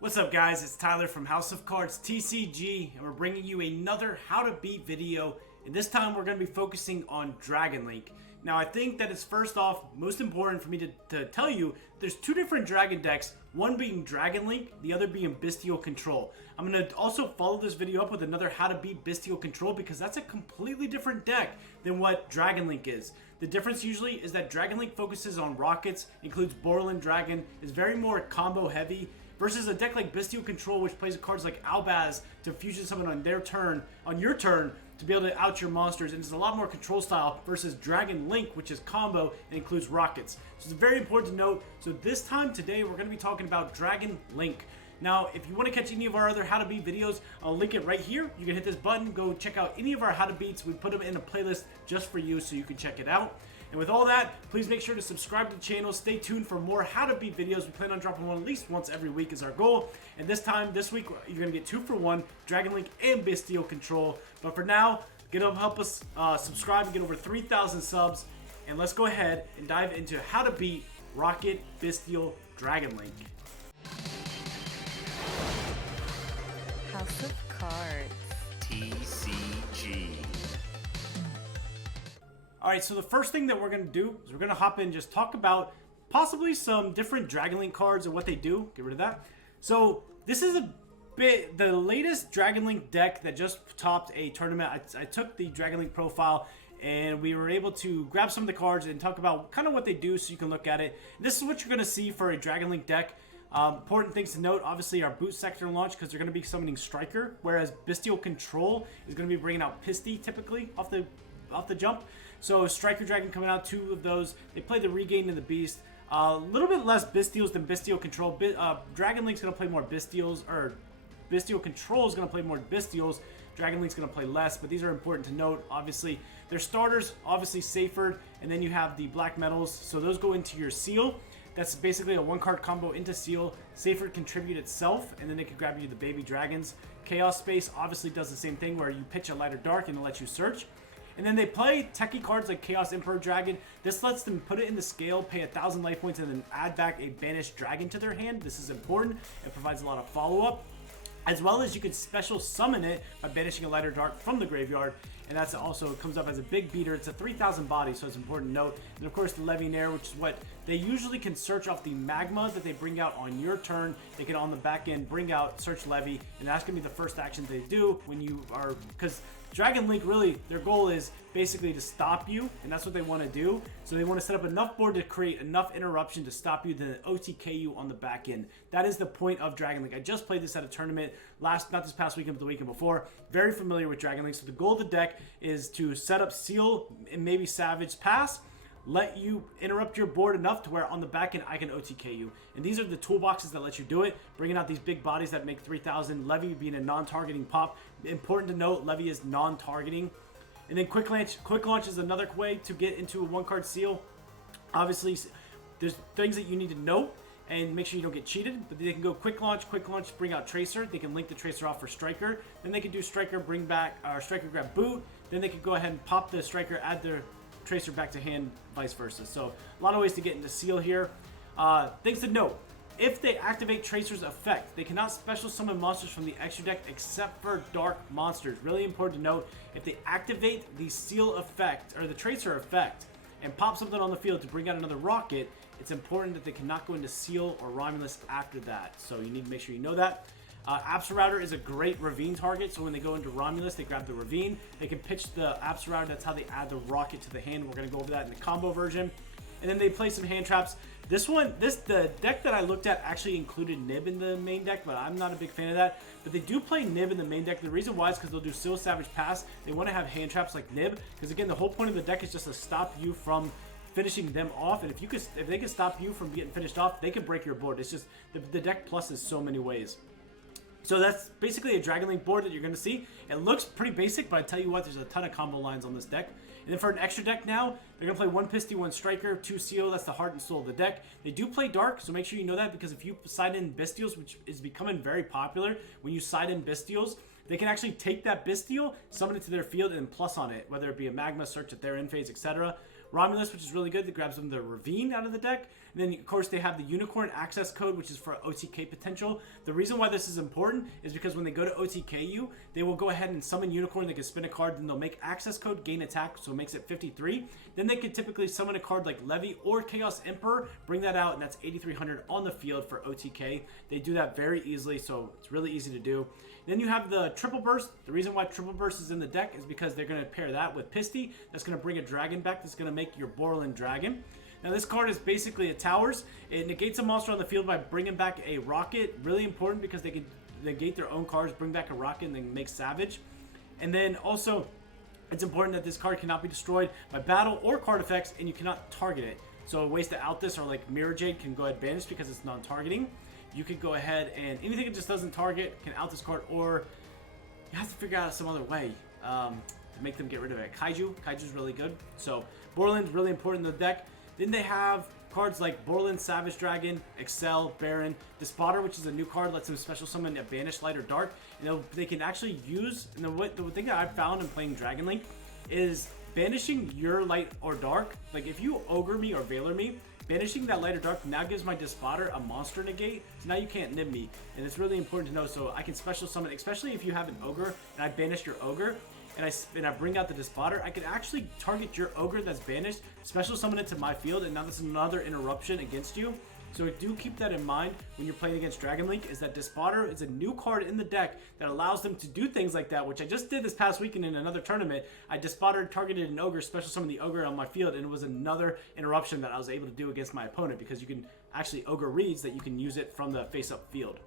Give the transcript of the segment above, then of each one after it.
What's up guys, it's Tyler from House of Cards TCG, and we're bringing you another how to beat video, and this time we're going to be focusing on Dragon Link. Now I think that it's first off most important for me to tell you there's two different dragon decks, one being Dragon Link, the other being Bystial Control. I'm going to also follow this video up with another how to beat Bystial Control because that's a completely different deck than what Dragon Link is. The difference usually is that Dragon Link focuses on rockets, includes Borland Dragon, is very more combo heavy, versus a deck like Bystial Control, which plays cards like Albaz to fusion summon on your turn, to be able to out your monsters, and it's a lot more control style versus Dragon Link, which is combo and includes rockets. So it's very important to note. So this time today, we're going to be talking about Dragon Link. Now, if you want to catch any of our other how to beat videos, I'll link it right here. You can hit this button, go check out any of our how to beats. We put them in a playlist just for you so you can check it out. And with all that, please make sure to subscribe to the channel. Stay tuned for more how to beat videos. We plan on dropping one at least once every week is our goal. And this week, you're going to get 2 for 1, Dragon Link and Bystial Control. But for now, help us subscribe and get over 3,000 subs. And let's go ahead and dive into how to beat Rocket, Bystial, Dragon Link. House of Cards TCG. Alright, so the first thing that we're going to do is we're going to hop in and just talk about possibly some different Dragon Link cards and what they do. Get rid of that. So this is the latest Dragon Link deck that just topped a tournament. I took the Dragon Link profile and we were able to grab some of the cards and talk about kind of what they do so you can look at it. And this is what you're going to see for a Dragon Link deck. Important things to note, obviously our boot sector launch, because they're going to be summoning Striker, whereas Bystial Control is going to be bringing out Pisty typically off the jump. So Striker Dragon coming out, 2 of those. They play the Regain and the Beast. A little bit less Bystials than Bystial Control. Dragon Link's going to play more Bystials, or Bystial Control is going to play more Bystials. Dragon Link's going to play less, but these are important to note. Obviously, their starters, obviously Safer, and then you have the Black Metals. So those go into your Seal. That's basically a 1-card combo into Seal. Safer contribute itself, and then they can grab you the Baby Dragons. Chaos Space obviously does the same thing, where you pitch a light or dark and it lets you search. And then they play techie cards like Chaos Emperor Dragon. This lets them put it in the scale, pay 1,000 life points, and then add back a banished dragon to their hand. This is important. It provides a lot of follow-up. As well as you can special summon it by banishing a light or dark from the graveyard. And that's also comes up as a big beater. It's a 3,000 body, so it's important to note. And of course the Legionnaire, which is what they usually can search off the magma that they bring out on your turn. They can on the back end bring out search Levy, and that's gonna be the first action they do when you are, because Dragon Link really, their goal is basically to stop you, and that's what they want to do. So they want to set up enough board to create enough interruption to stop you, then OTK you on the back end. That is the point of Dragon Link. I just played this at a tournament not this past weekend, but the weekend before. Very familiar with Dragon Link. So the goal of the deck is to set up Seal and maybe Savage Pass, let you interrupt your board enough to where on the back end I can OTK you. And these are the toolboxes that let you do it, bringing out these big bodies that make 3,000. Levy being a non-targeting pop. Important to note, Levy is non-targeting. And then Quick Launch is another way to get into a 1-card Seal. Obviously, there's things that you need to know and make sure you don't get cheated, but they can go Quick Launch, bring out Tracer. They can link the Tracer off for Striker. Then they can do Striker, bring back, or Striker grab Boot. Then they can go ahead and pop the Striker, add their Tracer back to hand, vice versa. So a lot of ways to get into Seal here. Things to note: if they activate Tracer's effect, they cannot special summon monsters from the extra deck except for dark monsters. Really important to note: if they activate the Seal effect or the Tracer effect and pop something on the field to bring out another rocket, it's important that they cannot go into Seal or Romulus after that. So you need to make sure you know that. Absol is a great Ravine target, so when they go into Romulus, they grab the Ravine. They can pitch the Absol, that's how they add the rocket to the hand. We're going to go over that in the combo version. And then they play some hand traps. The deck that I looked at actually included Nib in the main deck, but I'm not a big fan of that. But they do play Nib in the main deck. The reason why is because they'll do Seal Savage Pass. They want to have hand traps like Nib, because again, the whole point of the deck is just to stop you from finishing them off. And if they can stop you from getting finished off, they can break your board. It's just the deck pluses so many ways. So that's basically a Dragon Link board that you're going to see. It looks pretty basic, but I tell you what, there's a ton of combo lines on this deck. And then for an extra deck now, they're going to play 1 Pisty, 1 Striker, 2 Seal. That's the heart and soul of the deck. They do play Dark, so make sure you know that, because if you side in Bystials, which is becoming very popular, when you side in Bystials, they can actually take that Bystial, summon it to their field, and plus on it, whether it be a Magma, search at their end phase, etc. Romulus, which is really good, that grabs them the Ravine out of the deck. And then, of course, they have the Unicorn access code, which is for OTK potential. The reason why this is important is because when they go to OTK you, they will go ahead and summon Unicorn. They can spin a card, then they'll make access code, gain attack, so it makes it 53. Then they could typically summon a card like Levy or Chaos Emperor, bring that out, and that's 8,300 on the field for OTK. They do that very easily, so it's really easy to do. Then you have the Triple Burst. The reason why Triple Burst is in the deck is because they're going to pair that with Pisty. That's going to bring a dragon back. That's going to make your Borland dragon. Now this card is basically a towers. It negates a monster on the field by bringing back a rocket. Really important because they can negate their own cards, bring back a rocket, and then make Savage. And then also, it's important that this card cannot be destroyed by battle or card effects, and you cannot target it. So ways to out this are like Mirror Jade can go ahead banish because it's non-targeting. You could go ahead and anything that just doesn't target can out this card, or you have to figure out some other way to make them get rid of it. Kaiju's really good. So Borland's really important in the deck. Then they have cards like Borland, Savage Dragon, Excel, Baron, Despotter, which is a new card, lets them special summon a Banish Light or Dark. And they can actually use, and the thing that I've found in playing Dragon Link is banishing your Light or Dark. Like if you Ogre me or Veiler me, banishing that Light or Dark now gives my Despotter a monster negate, so now you can't nib me. And it's really important to know, so I can special summon, especially if you have an Ogre, and I banish your Ogre, and I bring out the Despotter, I can actually target your Ogre that's banished, special summon it to my field, and now that's another interruption against you. So do keep that in mind when you're playing against Dragon Link, is that Despotter is a new card in the deck that allows them to do things like that, which I just did this past weekend in another tournament. I Despotter targeted an Ogre, special summoned the Ogre on my field, and it was another interruption that I was able to do against my opponent because you can actually Ogre reads that you can use it from the face-up field.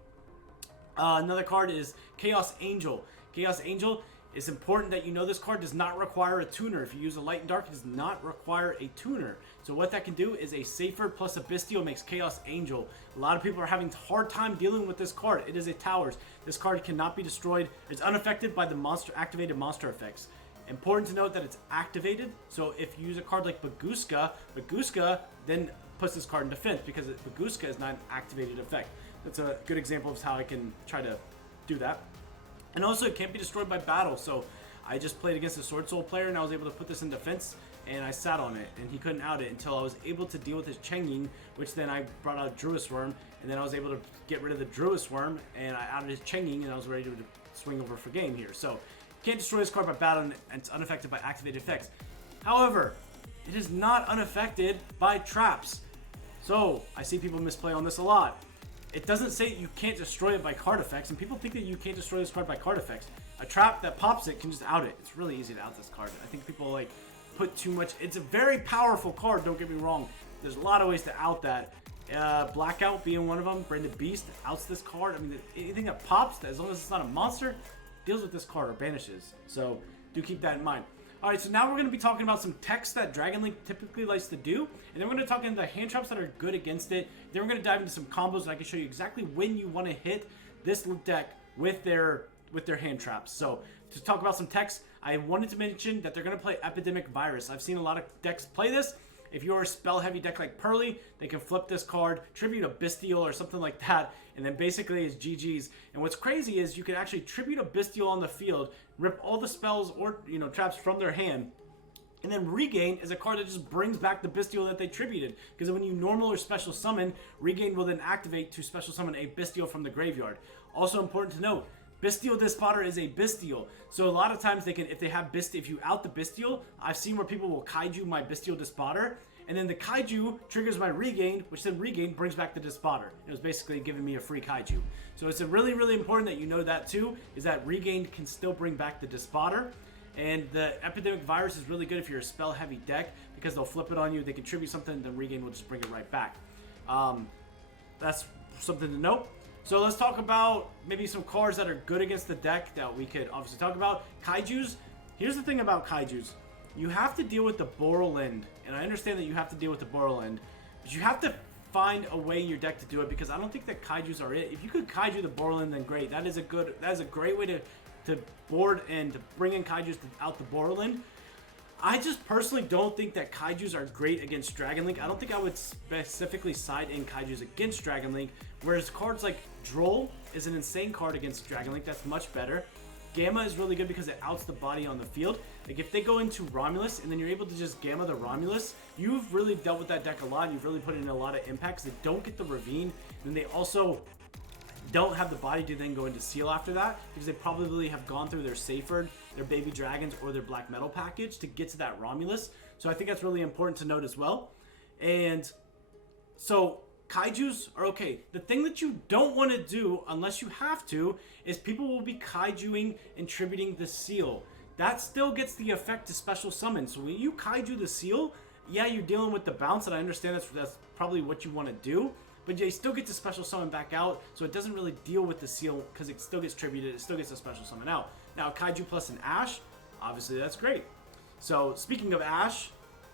Another card is Chaos Angel. Chaos Angel, it's important that you know this card does not require a tuner. If you use a Light and Dark, it does not require a tuner. So what that can do is a Safer plus a Bystial makes Chaos Angel. A lot of people are having a hard time dealing with this card. It is a towers. This card cannot be destroyed. It's unaffected by the activated monster effects. Important to note that it's activated. So if you use a card like Baguska then puts this card in defense because Baguska is not an activated effect. That's a good example of how I can try to do that. And also, it can't be destroyed by battle, so I just played against a Sword Soul player, and I was able to put this in defense, and I sat on it, and he couldn't out it until I was able to deal with his Changing, which then I brought out Druid Worm, and then I was able to get rid of the Druid Worm, and I outed his Changing, and I was ready to swing over for game here. So, can't destroy this card by battle, and it's unaffected by activated effects. However, it is not unaffected by traps. So, I see people misplay on this a lot. It doesn't say you can't destroy it by card effects, and people think that you can't destroy this card by card effects. A trap that pops it can just out it. It's really easy to out this card. I think people like put too much. It's a very powerful card, don't get me wrong. There's a lot of ways to out that. Blackout being one of them. Branded Beast outs this card. I mean, anything that pops, as long as it's not a monster, deals with this card or banishes. So do keep that in mind. Alright, so now we're going to be talking about some techs that Dragon Link typically likes to do. And then we're going to talk into the hand traps that are good against it. Then we're going to dive into some combos and I can show you exactly when you want to hit this deck with their hand traps. So, to talk about some techs, I wanted to mention that they're going to play Epidemic Virus. I've seen a lot of decks play this. If you're a spell-heavy deck like Pearly, they can flip this card, tribute a Bystial or something like that, and then basically it's GG's. And what's crazy is you can actually tribute a Bystial on the field, rip all the spells or traps from their hand, and then Regain is a card that just brings back the Bystial that they tributed. Because when you normal or special summon, Regain will then activate to special summon a Bystial from the graveyard. Also important to note, Bystial Despotter is a Bystial. So a lot of times they can, if they have Bystial, if you out the Bystial, I've seen where people will Kaiju my Bystial Despotter, and then the Kaiju triggers my Regain, which then Regain brings back the Despotter. It was basically giving me a free Kaiju. So it's really, really important that you know that too, is that Regain can still bring back the Despotter. And the Epidemic Virus is really good if you're a spell-heavy deck, because they'll flip it on you, they contribute something, then Regain will just bring it right back. That's something to note. So let's talk about maybe some cards that are good against the deck that we could obviously talk about. Kaijus. Here's the thing about Kaijus. You have to deal with the Borland. And I understand that you have to deal with the Borland. But you have to find a way in your deck to do it, because I don't think that Kaijus are it. If you could Kaiju the Borland, then great. That is a great way to board and to bring in Kaijus out the Borland. I just personally don't think that Kaijus are great against Dragon Link. I don't think I would specifically side in Kaijus against Dragon Link, whereas cards like Droll is an insane card against Dragon Link. That's much better. Gamma is really good because it outs the body on the field. Like if they go into Romulus and then you're able to just Gamma the Romulus, you've really dealt with that deck a lot. You've really put in a lot of impacts. They don't get the Ravine, and they also don't have the body to then go into Seal after that, because they probably have gone through their Seyford, their Baby Dragons, or their Black Metal package to get to that Romulus. So I think that's really important to note as well. And so Kaijus are okay. The thing that you don't want to do, unless you have to, is people will be Kaijuing and tributing the Seal. That still gets the effect to special summon. So when you Kaiju the Seal, yeah, you're dealing with the bounce, and I understand that's probably what you want to do, but they still get to special summon back out, so it doesn't really deal with the Seal because it still gets tributed, it still gets a special summon out. Now, Kaiju plus an Ash, obviously that's great. So speaking of Ash,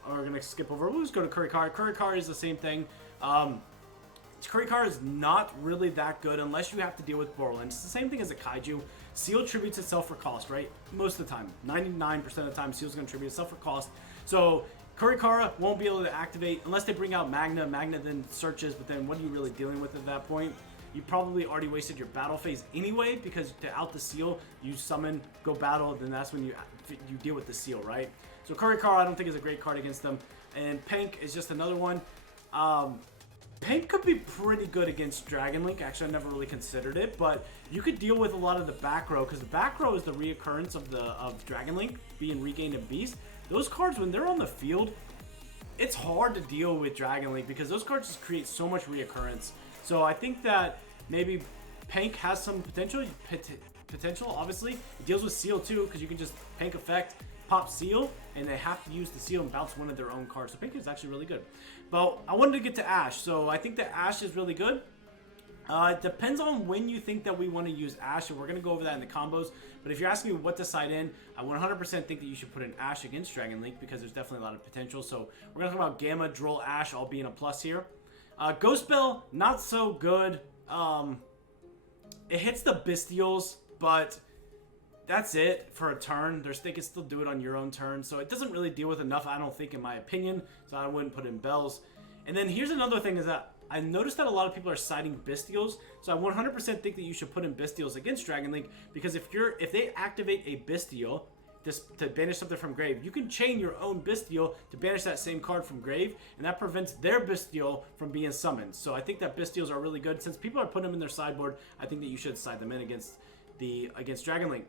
we're going to skip over, we'll just go to Kurikar. Kurikar is the same thing. Kurikar is not really that good unless you have to deal with Borland. It's the same thing as a Kaiju. Seal tributes itself for cost, right? Most of the time. 99% of the time, Seal's going to tribute itself for cost. So Kurikara won't be able to activate unless they bring out Magna. Magna then searches, but then what are you really dealing with at that point? You probably already wasted your battle phase anyway, because to out the Seal, you summon, go battle, then that's when you deal with the Seal, right? So Kurikara I don't think is a great card against them. And p.u.n.k is just another one. p.u.n.k could be pretty good against Dragon Link. Actually, I never really considered it, but you could deal with a lot of the back row, because the back row is the reoccurrence of Dragon Link being regained and Beast. Those cards, when they're on the field, it's hard to deal with Dragon Link because those cards just create so much reoccurrence. So I think that maybe p.u.n.k has some potential. Obviously, it deals with Seal too, because you can just p.u.n.k effect, pop Seal, and they have to use the Seal and bounce one of their own cards. So p.u.n.k is actually really good. But I wanted to get to Ash, so I think that Ash is really good. It depends on when you think that we want to use Ash, and we're going to go over that in the combos. But if you're asking me what to side in, I 100% think that you should put an Ash against Dragon Link, because there's definitely a lot of potential. So we're going to talk about Gamma, Droll, Ash all being a plus here. Ghost Bell, not so good. It hits the Bystials, but that's it for a turn. They can still do it on your own turn, so it doesn't really deal with enough, I don't think, in my opinion, so I wouldn't put in Bells. And then here's another thing is that I noticed that a lot of people are siding Bystials, so I 100% think that you should put in Bystials against Dragon Link, because if they activate a Bystial to banish something from grave, you can chain your own Bystial to banish that same card from grave, and that prevents their Bystial from being summoned. So I think that Bystials are really good. Since people are putting them in their sideboard, I think that you should side them in against Dragon Link.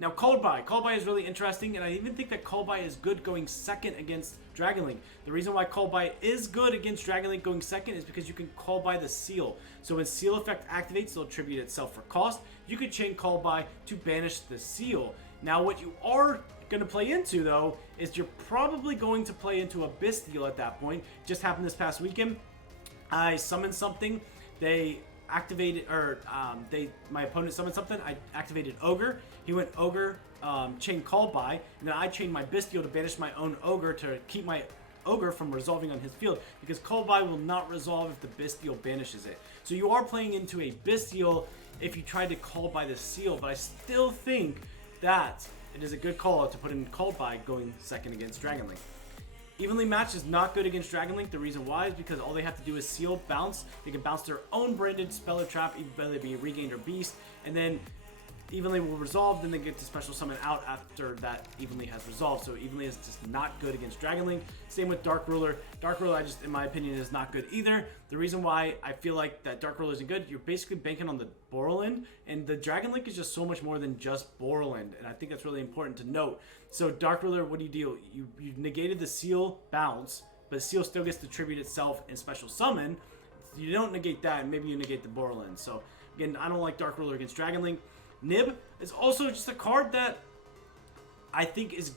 Now, Called By is really interesting, and I even think that Called By is good going second against Dragon Link. The reason why Called By is good against Dragon Link going second is because you can Call By the Seal. So when Seal effect activates, it'll tribute itself for cost. You could chain Called By to banish the Seal. Now, what you are going to play into, though, is you're probably going to play into a Bystial at that point. Just happened this past weekend. I summoned something. They activated, or my opponent summoned something. I activated Ogre. He went Ogre, chain Called By, and then I chained my Bystial to banish my own Ogre to keep my Ogre from resolving on his field, because Called By will not resolve if the Bystial banishes it. So you are playing into a Bystial if you try to Call By the Seal, but I still think that it is a good call out to put in Called By going second against Dragon Link. Evenly Matched is not good against Dragon Link. The reason why is because all they have to do is Seal, bounce. They can bounce their own branded spell or trap, whether it be Regained or Beast, and then Evenly will resolve, then they get to special summon out after that Evenly has resolved. So Evenly is just not good against Dragon Link. Same with Dark Ruler. Dark Ruler, in my opinion, is not good either. The reason why I feel like that Dark Ruler isn't good, you're basically banking on the Borland, and the Dragon Link is just so much more than just Borland, and I think that's really important to note. So Dark Ruler, what do you do? You negated the Seal bounce, but Seal still gets to tribute itself in special summon. You don't negate that, and maybe you negate the Borland. So again, I don't like Dark Ruler against Dragon Link. Nib is also just a card that I think is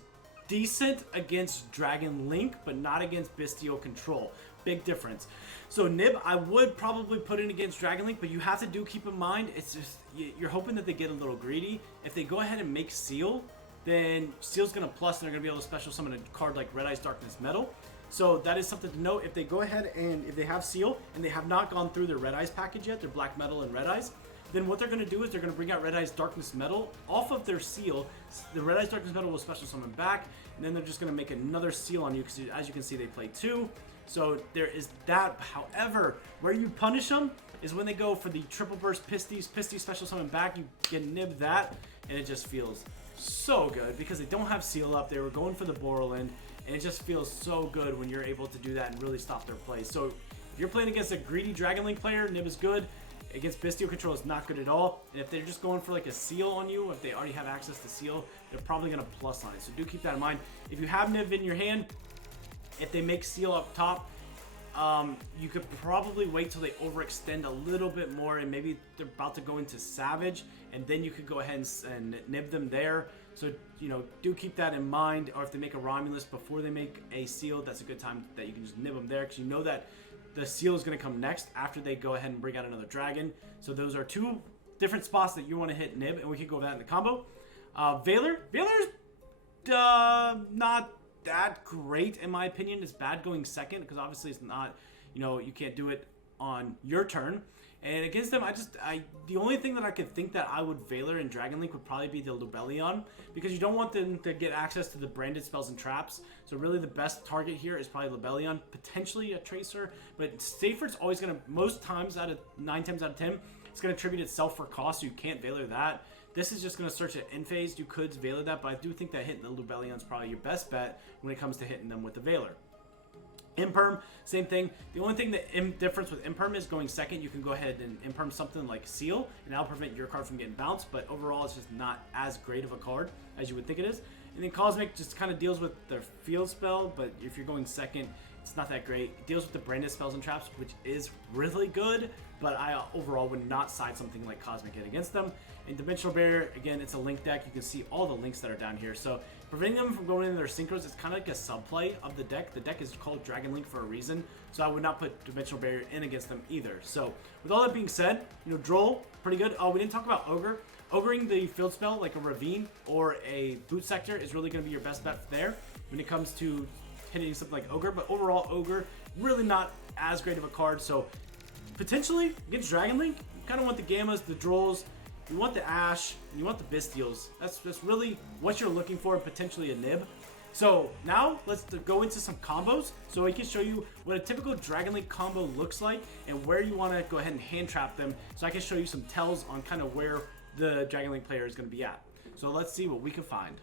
decent against Dragon Link, but not against Bystial Control. Big difference. So Nib, I would probably put in against Dragon Link, but you have to keep in mind, it's just, you're hoping that they get a little greedy. If they go ahead and make Seal, then Seal's going to plus, and they're going to be able to special summon a card like Red Eyes Darkness Metal. So that is something to note. If they go ahead and if they have Seal, and they have not gone through their Red Eyes package yet, their Black Metal and Red Eyes, then what they're going to do is they're going to bring out Red Eyes Darkness Metal off of their Seal. The Red Eyes Darkness Metal will special summon back, and then they're just going to make another Seal on you, because as you can see, they play 2. So there is that. However, where you punish them is when they go for the triple burst Pisty special summon back, you get nib that, and it just feels so good because they don't have seal up. They were going for the Borland, and it just feels so good when you're able to do that and really stop their play. So if you're playing against a greedy Dragon Link player, nib is good. Against Bystial control is not good at all. And if they're just going for like a seal on you, if they already have access to seal, they're probably going to plus on it. So do keep that in mind. If you have nib in your hand, if they make seal up top, you could probably wait till they overextend a little bit more, and maybe they're about to go into Savage, and then you could go ahead and nib them there. So, you know, do keep that in mind. Or if they make a Romulus before they make a seal, that's a good time that you can just nib them there, because you know that the seal is going to come next after they go ahead and bring out another dragon. So those are two different spots that you want to hit nib, and we can go over that in the combo. Valor. Valor's not that great in my opinion. It's bad going second because obviously it's not, you know, you can't do it on your turn. And against them, the only thing that I could think that I would Valor in Dragon Link would probably be the Lubellion, because you don't want them to get access to the branded spells and traps. So really the best target here is probably Lubellion, potentially a Tracer, but Safer's always going to, most times out of 9 times out of 10, it's going to attribute itself for cost, so you can't Valor that. This is just going to search at end phase. You could Valor that, but I do think that hitting the Lubellion is probably your best bet when it comes to hitting them with the Valor. Imperm, same thing. The only thing that difference with Imperm is going second. You can go ahead and Imperm something like Seal, and that'll prevent your card from getting bounced, but overall it's just not as great of a card as you would think it is. And then Cosmic just kind of deals with the field spell, but if you're going second, it's not that great. It deals with the branded spells and traps, which is really good, but I overall would not side something like Cosmic in against them. And Dimensional Barrier, again, it's a link deck. You can see all the links that are down here. So preventing them from going into their synchros is kind of like a sub-play of the deck. The deck is called Dragon Link for a reason, so I would not put Dimensional Barrier in against them either. So with all that being said, you know, Droll, pretty good. Oh, we didn't talk about Ogre. Ogring the field spell like a Ravine or a Boot Sector is really going to be your best bet there when it comes to hitting something like Ogre. But overall, Ogre, really not as great of a card. So potentially against Dragon Link, you kind of want the Gammas, the Drolls, you want the Ash, and you want the Bystials. That's really what you're looking for, potentially a nib. So now let's go into some combos so I can show you what a typical Dragon Link combo looks like and where you want to go ahead and hand trap them, so I can show you some tells on kind of where the Dragon Link player is going to be at. So let's see what we can find.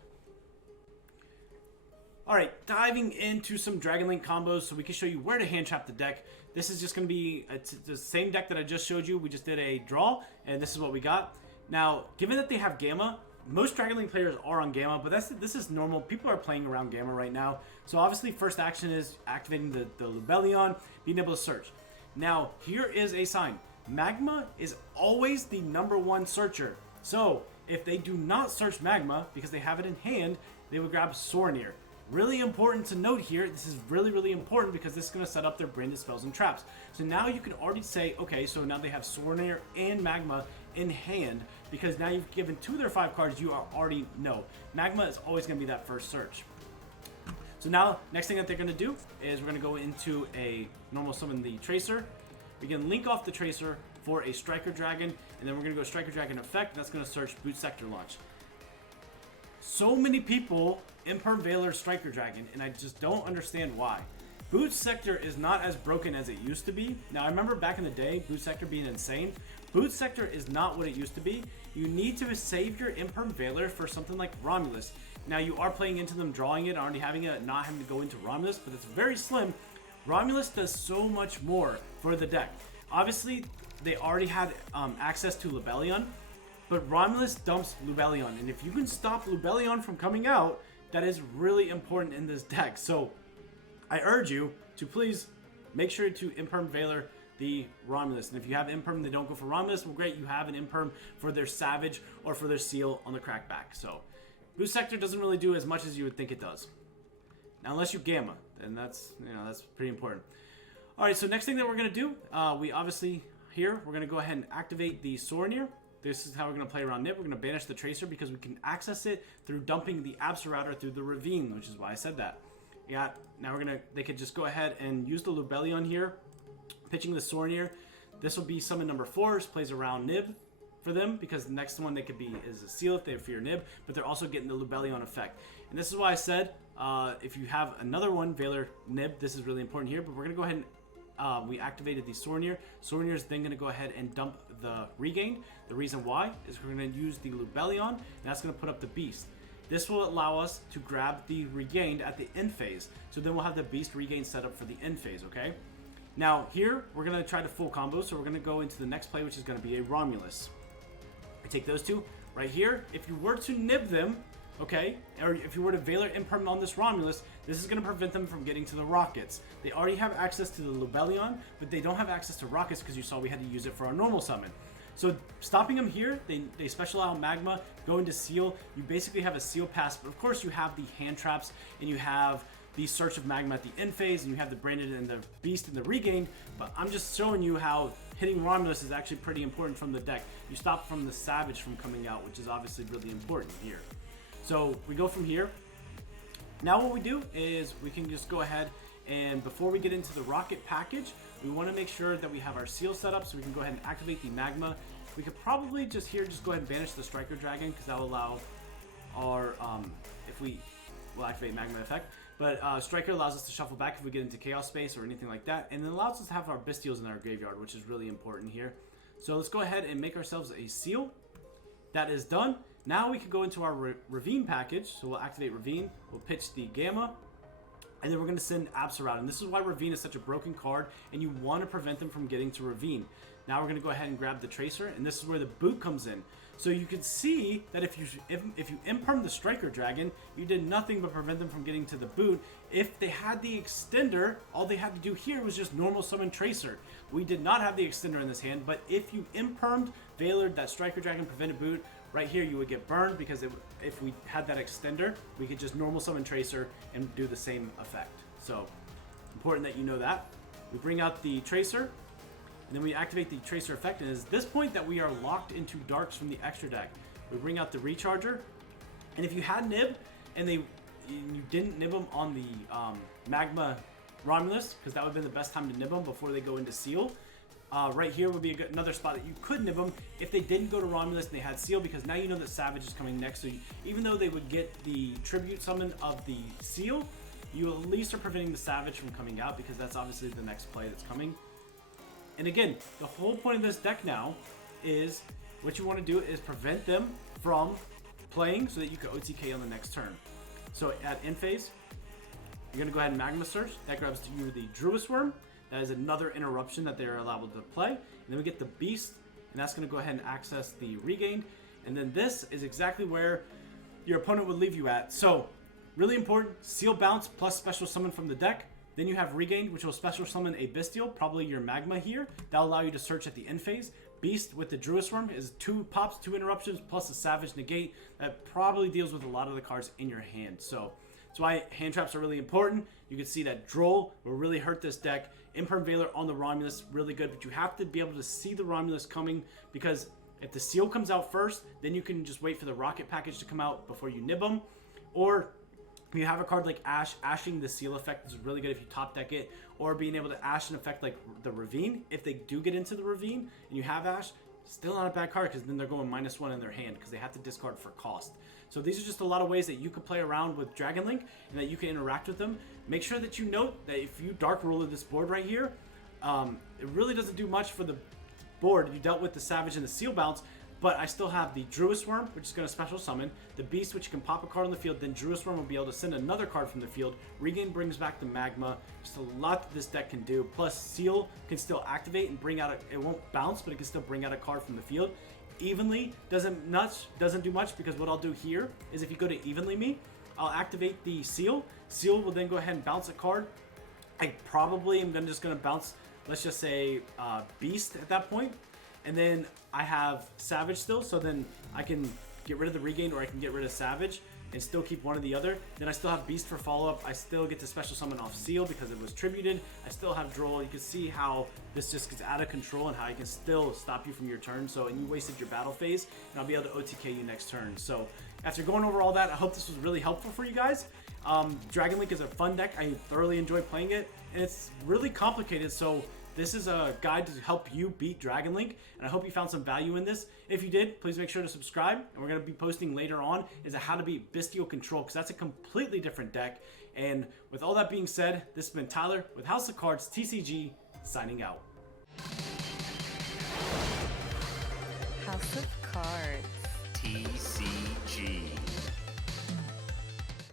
Alright, diving into some Dragon Link combos so we can show you where to hand trap the deck. This is just going to be the same deck that I just showed you. We just did a draw, and this is what we got. Now, given that they have Gamma, most Dragon Link players are on Gamma, but this is normal. People are playing around Gamma right now. So obviously, first action is activating the Lubellion, being able to search. Now, here is a sign. Magma is always the #1 searcher. So, if they do not search Magma, because they have it in hand, they would grab Sorneer. Really important to note here, this is really, really important because this is going to set up their branded spells and traps. So now you can already say, okay, so now they have Sorneer and Magma in hand, because now you've given 2 of their 5 cards, you already know. Magma is always going to be that first search. So now, next thing that they're going to do is we're going to go into a normal summon the Tracer. We can link off the Tracer for a Striker Dragon, and then we're going to go Striker Dragon effect, that's going to search Boot Sector launch. So many people Imperm Valor Striker Dragon, and I just don't understand why. Boot Sector is not as broken as it used to be. Now, I remember back in the day, Boot Sector being insane. Boot Sector is not what it used to be. You need to save your Imperm Valor for something like Romulus. Now, you are playing into them, drawing it, already having it, not having to go into Romulus, but it's very slim. Romulus does so much more for the deck. Obviously, they already had access to Lubellion, but Romulus dumps Lubellion, and if you can stop Lubellion from coming out, that is really important in this deck. So I urge you to please make sure to Imperm Valor the Romulus. And if you have Imperm, they don't go for Romulus, well great, you have an Imperm for their Savage or for their Seal on the crackback. So Boot Sector doesn't really do as much as you would think it does. Now unless you Gamma, and that's pretty important. Alright, so next thing that we're going to do, we obviously here, we're going to go ahead and activate the Sorneer. This is how we're going to play around Nib. We're going to banish the Tracer because we can access it through dumping the Absolrouter through the Ravine, which is why I said that. Yeah, now they could just go ahead and use the Lubellion here, pitching the Sorneer. This will be summon number 4, plays around Nib for them, because the next one they could be is a Seal if they fear Nib, but they're also getting the Lubellion effect. And this is why I said, if you have another one, Valor Nib, this is really important here, but we're going to go ahead we activated the Sornier. Sornier is then going to go ahead and dump the Regained. The reason why is we're going to use the Lubellion, and that's going to put up the Beast. This will allow us to grab the Regained at the end phase. So then we'll have the Beast Regained set up for the end phase, okay? Now here, we're going to try to full combo, so we're going to go into the next play, which is going to be a Romulus. I take those two. Right here, if you were to nib them, okay, or if you were to Valor Imperm on this Romulus, this is going to prevent them from getting to the rockets. They already have access to the Lubellion, but they don't have access to rockets because you saw we had to use it for our normal summon. So stopping them here, they special out Magma, go into Seal. You basically have a Seal pass, but of course you have the hand traps, and you have the Search of Magma at the end phase, and you have the Branded and the Beast and the Regained. But I'm just showing you how hitting Romulus is actually pretty important from the deck. You stop from the Savage from coming out, which is obviously really important here. So we go from here. Now what we do is we can just go ahead, and before we get into the rocket package, we want to make sure that we have our seal set up so we can go ahead and activate the Magma. We could probably just go ahead and banish the Striker Dragon, because that will allow our, we'll activate Magma effect. But Striker allows us to shuffle back if we get into Chaos Space or anything like that. And it allows us to have our Bystials in our graveyard, which is really important here. So let's go ahead and make ourselves a seal. That is done. Now we can go into our Ravine package. So we'll activate Ravine. We'll pitch the Gamma. And then we're going to send Absa out. And this is why Ravine is such a broken card, and you want to prevent them from getting to Ravine. Now we're going to go ahead and grab the Tracer, and this is where the boot comes in. So you can see that if you imperm the Striker Dragon, you did nothing but prevent them from getting to the boot. If they had the Extender, all they had to do here was just normal summon Tracer. We did not have the Extender in this hand, but if you impermed, Valored, that Striker Dragon, prevented boot, right here you would get burned, because if we had that Extender, we could just normal summon Tracer and do the same effect. So important that you know that. We bring out the Tracer, and then we activate the Tracer effect, and it's this point that we are locked into darks from the extra deck. We bring out the Recharger, and if you had nib and you didn't nib them on the Magma Romulus, because that would have been the best time to nib them before they go into Seal. Right here would be another spot that you could nib them if they didn't go to Romulus and they had Seal, because now you know that Savage is coming next. So even though they would get the Tribute Summon of the Seal, you at least are preventing the Savage from coming out, because that's obviously the next play that's coming. And again, the whole point of this deck now is what you want to do is prevent them from playing so that you can OTK on the next turn. So at end phase, you're going to go ahead and Magma Search. That grabs to you the Druid Worm. That is another interruption that they are allowed to play. And then we get the Beast, and that's going to go ahead and access the Regained. And then this is exactly where your opponent would leave you at. So really important, Seal Bounce plus Special Summon from the deck. Then you have Regained, which will Special Summon a Bystial, probably your Magma here. That'll allow you to search at the end phase. Beast with the Druid Worm is 2 pops, 2 interruptions, plus a Savage Negate. That probably deals with a lot of the cards in your hand. So that's why hand traps are really important. You can see that Droll will really hurt this deck. Imperm Valor on the Romulus, really good, but you have to be able to see the Romulus coming, because if the Seal comes out first, then you can just wait for the Rocket package to come out before you nib them. Or if you have a card like Ash, ashing the Seal effect is really good if you top deck it, or being able to ash an effect like the Ravine. If they do get into the Ravine and you have Ash, still not a bad card, because then they're going -1 in their hand because they have to discard for cost. So these are just a lot of ways that you can play around with Dragon Link and that you can interact with them. Make sure that you note that if you Dark Ruler this board right here, it really doesn't do much for the board. You dealt with the Savage and the Seal Bounce, but I still have the Druid Worm, which is going to Special Summon, the Beast, which can pop a card on the field, then Druid Worm will be able to send another card from the field. Regain brings back the Magma. Just a lot that this deck can do. Plus, Seal can still activate and bring out it won't bounce, but it can still bring out a card from the field. Evenly doesn't do much, because what I'll do here is if you go to Evenly Me, I'll activate the Seal. Seal will then go ahead and bounce a card. I probably am just going to bounce, let's just say, Beast at that point. And then I have Savage still, so then I can get rid of the Regain, or I can get rid of Savage and still keep one or the other. Then I still have Beast for follow-up. I still get to Special Summon off Seal because it was tributed. I still have Droll. You can see how this just gets out of control and how I can still stop you from your turn. So, and you wasted your battle phase, and I'll be able to OTK you next turn. So after going over all that, I hope this was really helpful for you guys. Dragon Link is a fun deck. I thoroughly enjoy playing it, and it's really complicated. So this is a guide to help you beat Dragon Link, and I hope you found some value in this. If you did, please make sure to subscribe, and we're going to be posting later on is how to beat Bystial Control, because that's a completely different deck. And with all that being said, this has been Tyler with House of Cards TCG. signing out. House of Cards. TCG.